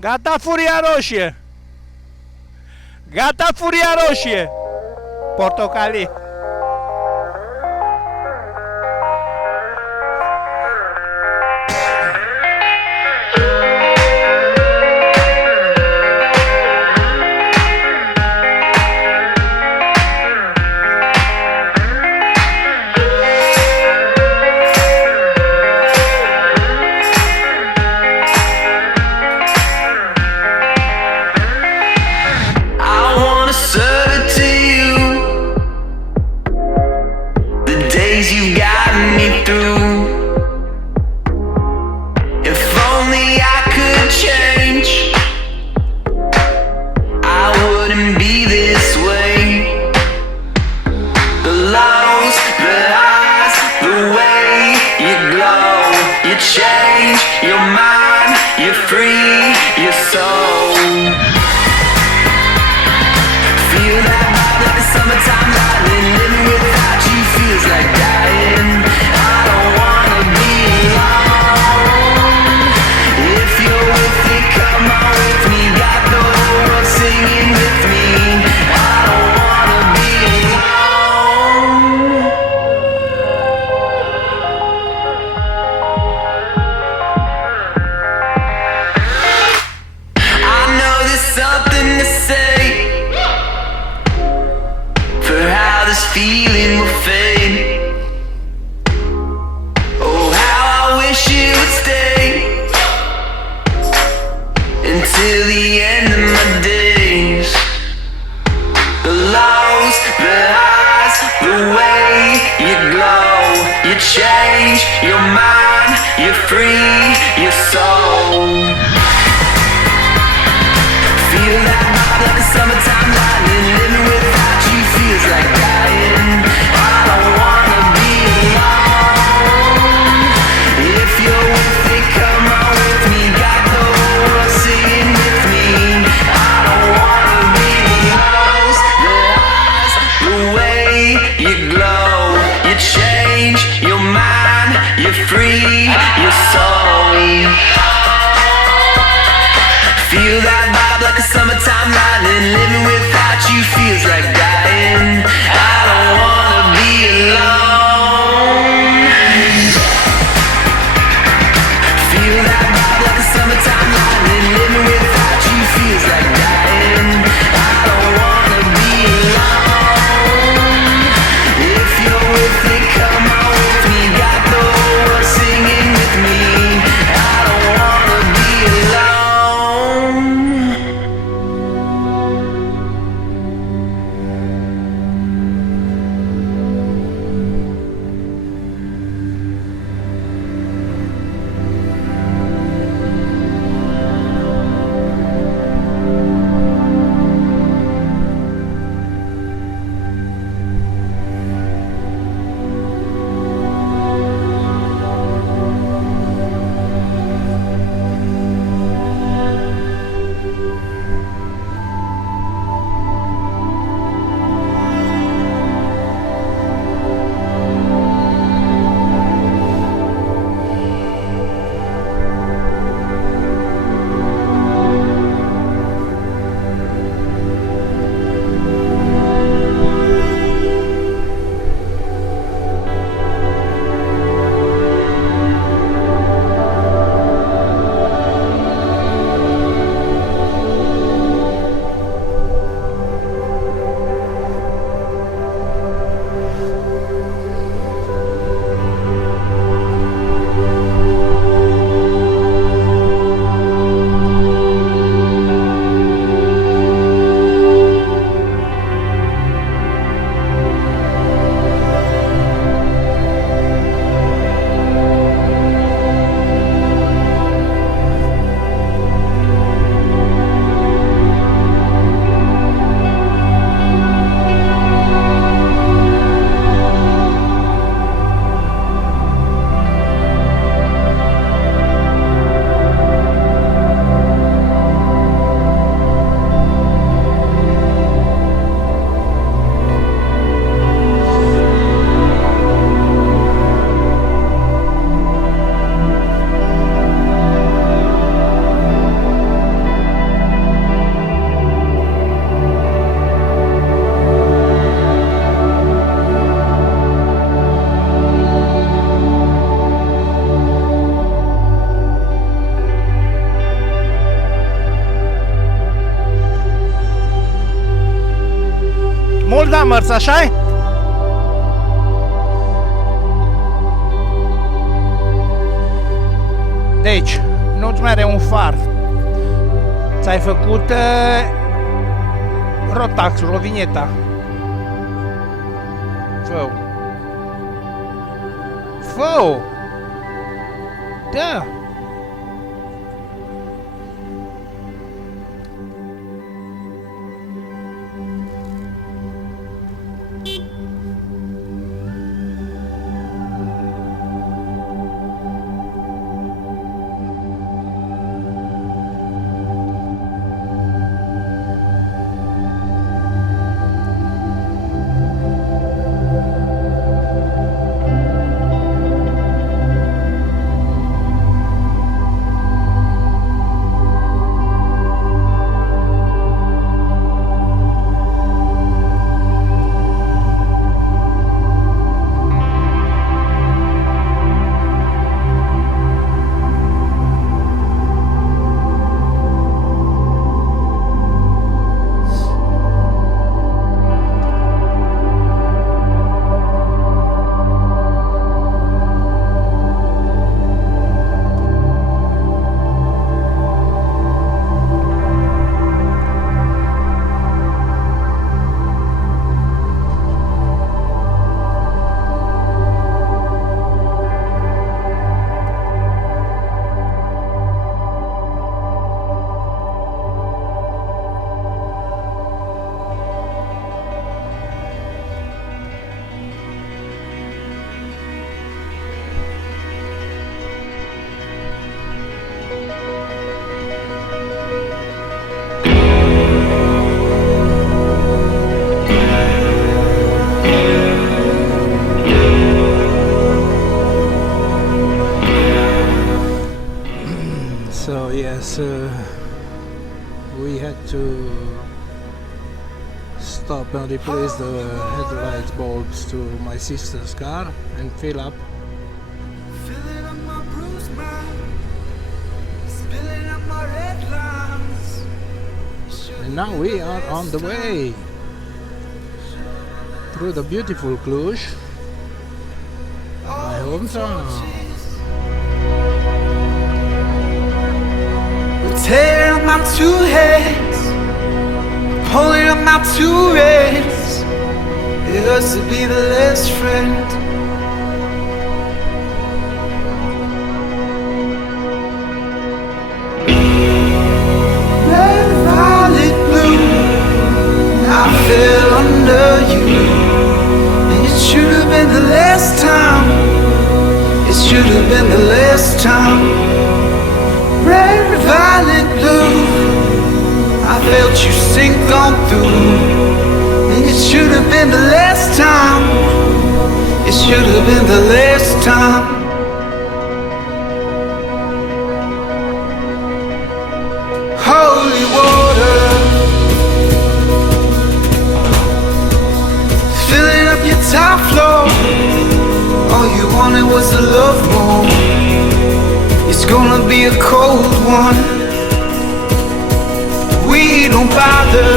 Gata furia roșie! Gata furia roșie! Portocalii! You've gotten me through. If only I could change, I wouldn't be this way. The lows, the highs, the way you glow, you change your mind, you're free, your soul. Feel that vibe like a summertime lightning. Living without you feels like dying. I don't wanna be alone. If you're with me, come on with me. Got the whole world singing with me. I don't wanna be alone. I know there's something to say for how this feeling will fade. Oh, how I wish you would stay until the end of my days. The lows, the highs, the way you glow, you change your mind, you're free, your soul. Feel that vibe like a summertime lightning. Living without you feels like dying. I don't wanna be alone. If you're with me, come on with me. Got the whole world singing with me. I don't wanna be the lows, the highs, the way you glow, you change your mind, you're free, your soul. Feel that vibe like a summertime lightning. Living without you feels like dying. I don't wanna be alone. Feel that vibe like a summertime lightning. Living without you feels like dying. I don't wanna be alone. If you're with me, come on with me. Got the whole world singing with me. I don't wanna be alone. mult da mărți, așa-i? Deci, nu-ți mere un far. Ți-ai făcut rotaxul, o vinieta. Fă-o. Fă-o! Da! So yes, we had to stop and replace the headlight bulbs to my sister's car and fill up. Filling up my bruised mind, spilling up my red lines. And now we are on the way through the beautiful Cluj, my hometown. Tearing up my two heads, pulling up my two reds. It hurts to be the last friend. Red, violet, blue, I fell under you. And it should have been the last time. It should have been the last time. Red, violet, blue, I felt you sink on through. And it should have been the last time. It should have been the last time. Holy water, filling up your top floor. All you wanted was a love more. It's gonna be a cold one. We don't bother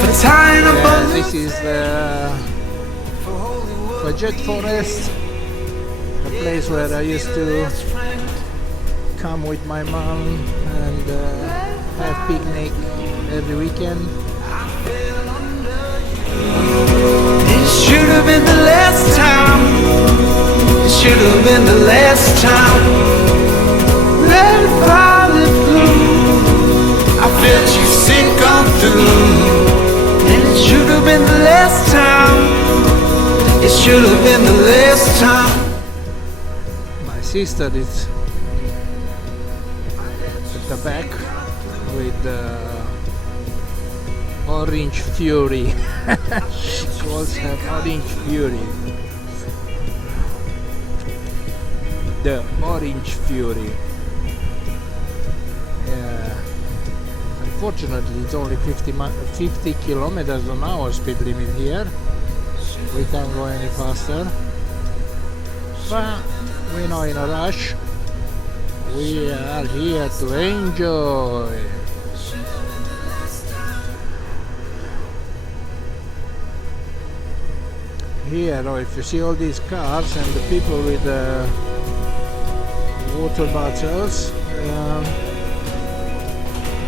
for tying up Yeah, a this is the Budget Forest, a place where I used to come with my mom and have picnic every weekend. It should have been the last time. It should have been the last time. Red, violet, blue, I felt you sink on through. And it should have been the last time. It should have been the last time. My sister is at the back with the Orange Fury. She calls her Orange Fury. The Orange Fury. Yeah. Unfortunately, it's only 50 kilometers an hour speed limit here. We can't go any faster. But we're not in a rush. We are here to enjoy. here, or if you see all these cars and the people with the water bottles,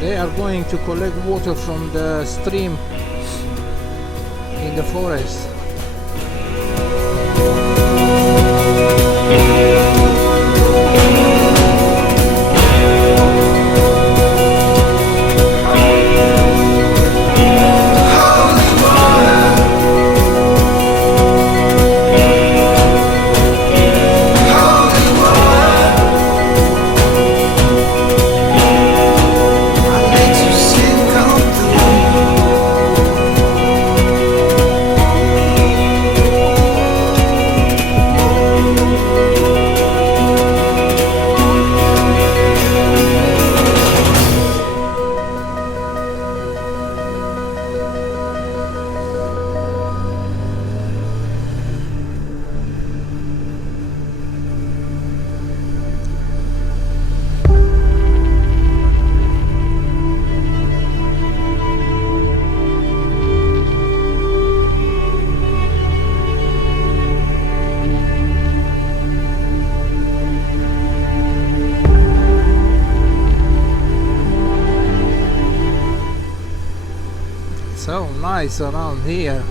they are going to collect water from the stream in the forest. So nice around here.